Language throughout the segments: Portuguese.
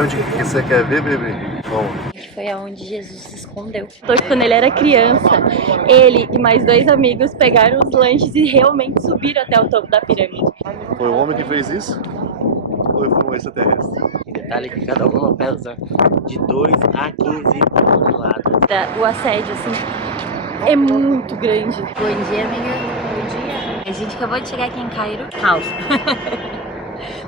Onde que você quer ver, bebê? Bom. Foi aonde Jesus se escondeu. Quando ele era criança, ele e mais dois amigos pegaram os lanches e realmente subiram até o topo da pirâmide. Foi o homem que fez isso? Ou foi um extraterrestre? Em detalhe que cada uma pesa de 2 a 15 toneladas. O assédio, assim, é muito grande. Bom dia, amiga. Bom dia. A gente acabou de chegar aqui em Cairo. Caos.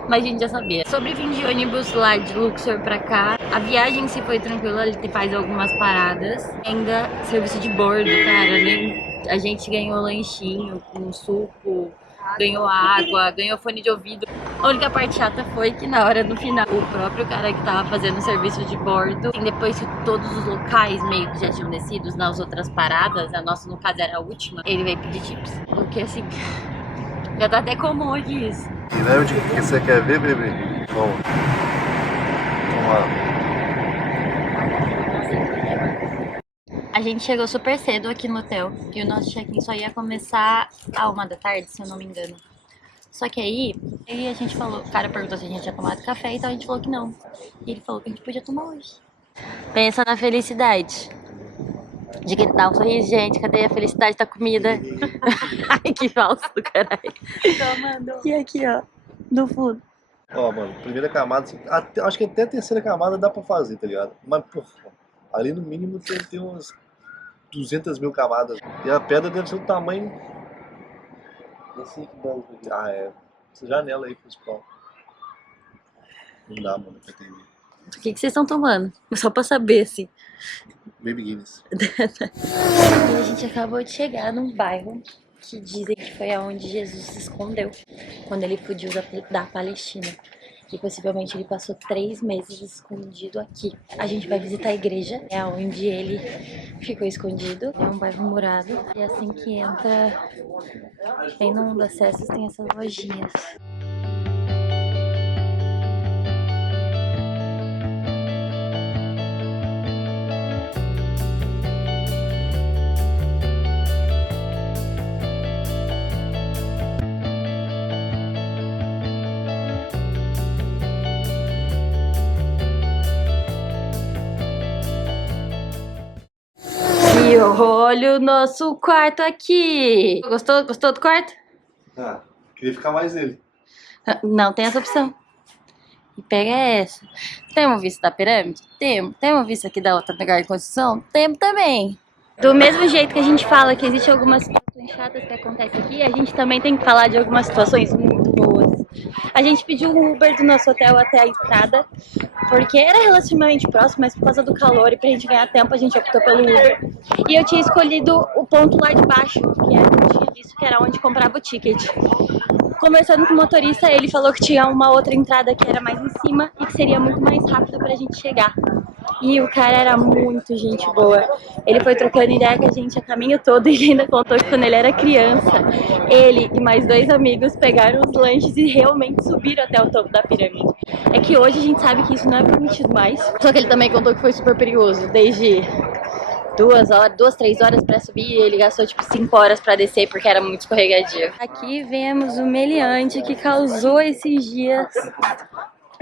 Mas a gente já sabia. Sobre vir de ônibus lá de Luxor pra cá, a viagem em si foi tranquila, ele faz algumas paradas. Ainda serviço de bordo, cara. A gente ganhou lanchinho com suco, ganhou água, ganhou fone de ouvido. A única parte chata foi que na hora do final, o próprio cara que tava fazendo o serviço de bordo, depois que todos os locais meio que já tinham descido nas outras paradas, a nossa no caso era a última, ele veio pedir tips. Porque assim, já tá até comum aqui isso. E onde que você quer ver, bebê? Bom. Vamos lá. A gente chegou super cedo aqui no hotel e o nosso check-in só ia começar à 1 da tarde, se eu não me engano. Só que aí a gente falou, o cara perguntou se a gente tinha tomado café, então a gente falou que não. E ele falou que a gente podia tomar hoje. Pensa na felicidade. De que dá um sorriso, gente, cadê a felicidade da comida? Ai, que falso do caralho. Tomando. E aqui, ó, no fundo. Ó, mano, primeira camada, acho que até a terceira camada dá pra fazer, tá ligado? Mas, porra, ali no mínimo tem umas 200 mil camadas. E a pedra deve ser o tamanho desse banco aqui. Ah, é. Essa janela aí, principal. Não dá, mano, pra entender. O que vocês estão tomando? Só pra saber, assim. Baby Guinness. E a gente acabou de chegar num bairro que dizem que foi aonde Jesus se escondeu quando ele fugiu da Palestina. E possivelmente ele passou 3 meses escondido aqui. A gente vai visitar a igreja, é onde ele ficou escondido. É um bairro murado. E assim que entra, bem num dos acessos, tem essas lojinhas. E olha o nosso quarto aqui. Gostou? Gostou do quarto? Ah, queria ficar mais nele. Não tem essa opção. E pega essa. Temos visto da pirâmide? Temos. Temos visto aqui da outra lugar de construção? Temos também. Do mesmo jeito que a gente fala que existe algumas situações chatas que acontecem aqui, a gente também tem que falar de algumas situações muito boas. A gente pediu um Uber do nosso hotel até a estrada, porque era relativamente próximo, mas por causa do calor e pra gente ganhar tempo, a gente optou pelo Uber. E eu tinha escolhido o ponto lá de baixo, que eu tinha visto que era onde comprava o ticket. Conversando com o motorista, ele falou que tinha uma outra entrada que era mais em cima e que seria muito mais rápido pra gente chegar. E o cara era muito gente boa. Ele foi trocando ideia com a gente a caminho todo e ele ainda contou que quando ele era criança, ele e mais dois amigos pegaram os lanches e realmente subiram até o topo da pirâmide. É que hoje a gente sabe que isso não é permitido mais. Só que ele também contou que foi super perigoso, desde 2, 3 horas pra subir e ele gastou tipo 5 horas pra descer porque era muito escorregadio. Aqui vemos o meliante que causou esses dias,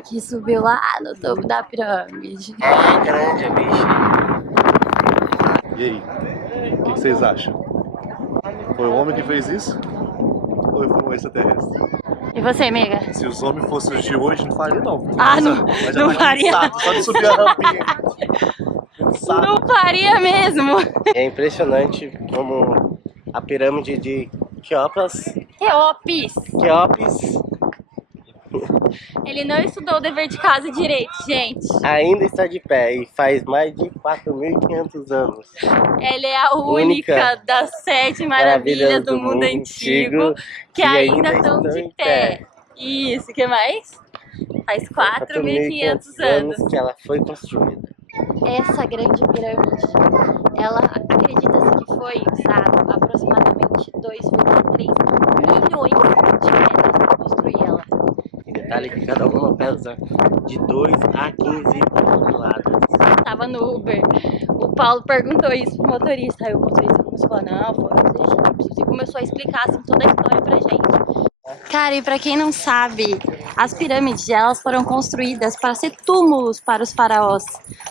que subiu lá no topo da pirâmide. É grande, bicho. E aí? O que vocês acham? Foi o homem que fez isso? Ou foi um extraterrestre? E você, amiga? Se os homens fossem os de hoje, não faria não. Ah, não, Mas não tá faria. cansado, só de subir a rampinha. Cansado. Não faria mesmo. É impressionante como a pirâmide de Quéopas, Ele não estudou o dever de casa direito, gente. ainda está de pé e faz mais de 4.500 anos. Ela é a única das 7 maravilhas do mundo antigo que ainda estão de pé. Isso, o que mais? Faz 4.500 anos. que ela foi construída. Essa grande pirâmide, ela acredita-se que foi usado aproximadamente 2,3 milhões de pedras para construir ela. Em detalhe que cada uma pesa de 2 a 15 toneladas. Tava no Uber, o Paulo perguntou isso pro motorista, aí o motorista começou a falar, não, foi os egípcios, e começou a explicar assim toda a história pra gente. Cara, e pra quem não sabe, As pirâmides, elas foram construídas para ser túmulos para os faraós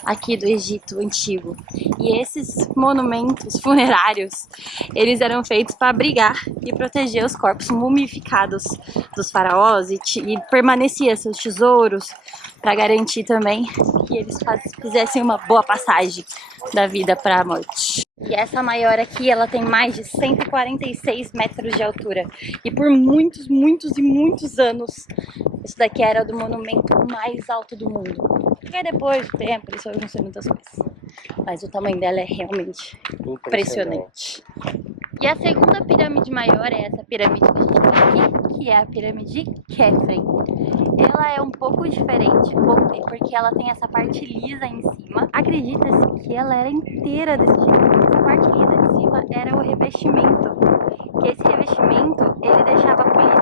aqui do Egito Antigo. E esses monumentos funerários, eles eram feitos para abrigar e proteger os corpos mumificados dos faraós e permanecia seus tesouros, para garantir também que eles fizessem uma boa passagem da vida para a morte. E essa maior aqui, ela tem mais de 146 metros de altura. E por muitos, muitos e muitos anos, isso daqui era do monumento mais alto do mundo. Porque depois do tempo, eles foram construindo muitas coisas. Mas o tamanho dela é realmente impressionante. E a segunda pirâmide maior é essa pirâmide que a gente tem aqui, que é a pirâmide de Khafre. Ela é um pouco diferente, porque ela tem essa parte lisa em cima. Acredita-se que ela era inteira desse jeito. Essa parte lisa de cima era o revestimento. Que esse revestimento, ele deixava polido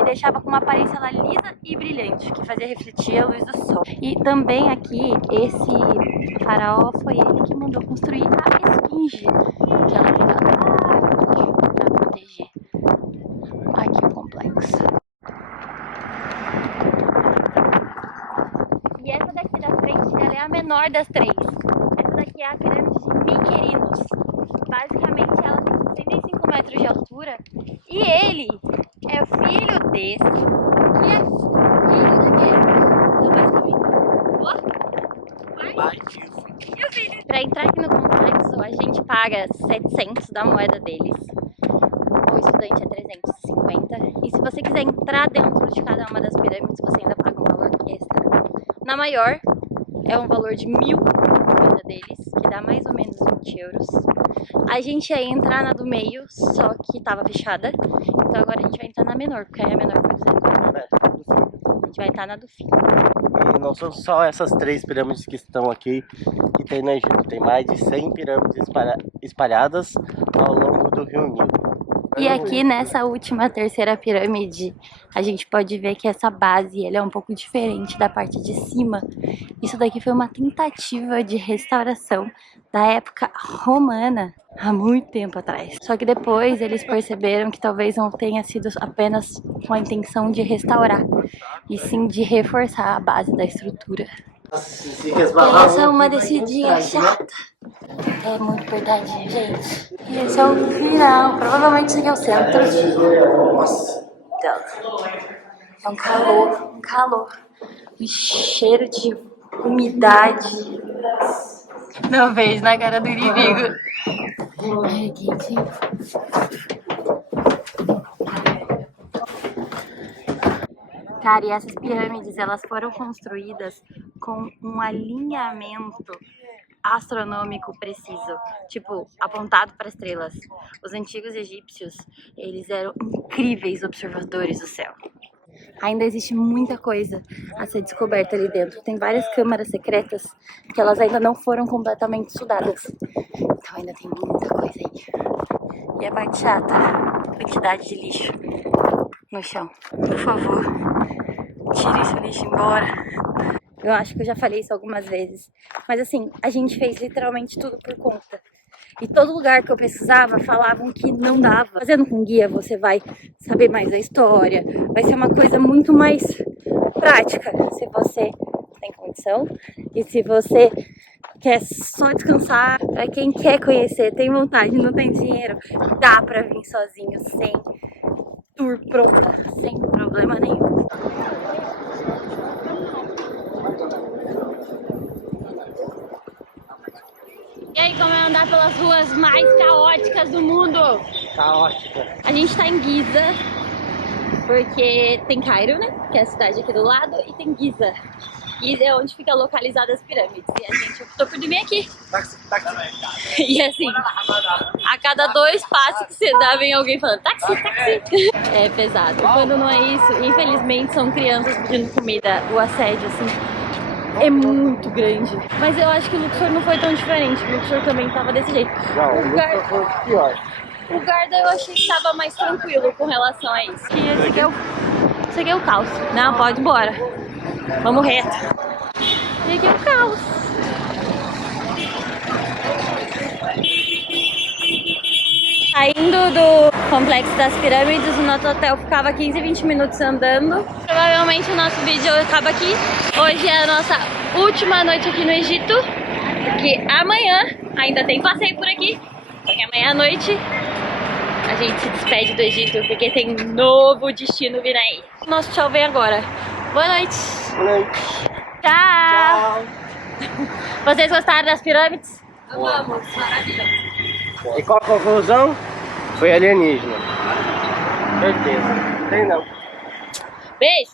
e deixava com uma aparência ela lisa e brilhante, que fazia refletir a luz do sol. E também aqui, esse faraó foi ele que mandou construir a esfinge, que ela fica lá embaixo para proteger aqui o complexo. E essa daqui da frente, ela é a menor das três. Essa daqui é a pirâmide de Mykonos. Basicamente, ela tem 65 metros de altura. E ele é filho desse, que é filho daquele. E o filho? Pra entrar aqui no complexo, a gente paga 700 da moeda deles. O estudante é 350. E se você quiser entrar dentro de cada uma das pirâmides, você ainda paga um valor extra. Na maior, é um valor de 1.000 cada deles, que dá mais ou menos 20 euros. A gente ia entrar na do meio, só que tava fechada. Então agora a gente vai entrar na menor, porque aí a menor foi 200 euros. A gente vai entrar na do fim. E não são só essas três pirâmides que estão aqui que tem no Egito. Tem mais de 100 pirâmides espalhadas ao longo do Rio Nilo. E aqui nessa última terceira pirâmide, a gente pode ver que essa base ela é um pouco diferente da parte de cima. Isso daqui foi uma tentativa de restauração da época romana, há muito tempo atrás. Só que depois eles perceberam que talvez não tenha sido apenas com a intenção de restaurar, e sim de reforçar a base da estrutura. Essa é uma descidinha chata. É muito verdade, gente. E esse é o final. Provavelmente isso aqui é o centro. Nossa. É um calor. Um cheiro de umidade. Não vejo na cara do inimigo. Ai, quentinho. Cara, e essas pirâmides, elas foram construídas com um alinhamento astronômico preciso, tipo, apontado para estrelas. Os antigos egípcios, eles eram incríveis observadores do céu. Ainda existe muita coisa a ser descoberta ali dentro. Tem várias câmaras secretas que elas ainda não foram completamente estudadas. Então ainda tem muita coisa aí. E a parte chata, quantidade de lixo no chão. Por favor, tire esse lixo embora. Eu acho que eu já falei isso algumas vezes. Mas assim, a gente fez literalmente tudo por conta. E todo lugar que eu pesquisava falavam que não dava. Fazendo com guia você vai saber mais da história. Vai ser uma coisa muito mais prática. Se você tem condição. E se você quer só descansar. Pra quem quer conhecer, tem vontade, não tem dinheiro. Dá pra vir sozinho, sem tour pronta, sem problema nenhum. E aí, como é andar pelas ruas mais caóticas do mundo? Caótica. A gente tá em Giza, porque tem Cairo, né? Que é a cidade aqui do lado, e tem Giza. Giza é onde fica localizada as pirâmides. E a gente optou por dormir aqui. E assim, a cada 2 passos que você dá, vem alguém falando táxi. É pesado. Quando não é isso, infelizmente são crianças pedindo comida. O assédio, assim, é muito grande. Mas eu acho que o Luxor não foi tão diferente. O Luxor também tava desse jeito. Não, o Luxor foi pior. O Garda eu achei que tava mais tranquilo com relação a isso. E esse aqui é o caos. Não, pode ir embora. Vamos reto. E aqui é o caos. Saindo Complexo das Pirâmides. O nosso hotel ficava 15, 20 minutos andando. Provavelmente o nosso vídeo acaba aqui. Hoje é a nossa última noite aqui no Egito, porque amanhã ainda tem passeio por aqui. Só que amanhã à noite a gente se despede do Egito, porque tem um novo destino vindo aí. Nosso tchau vem agora. Boa noite. Boa noite. Tchau. Vocês gostaram das pirâmides? Amamos, maravilha. E qual a conclusão? Foi alienígena. Certeza. Tem não. Beijo.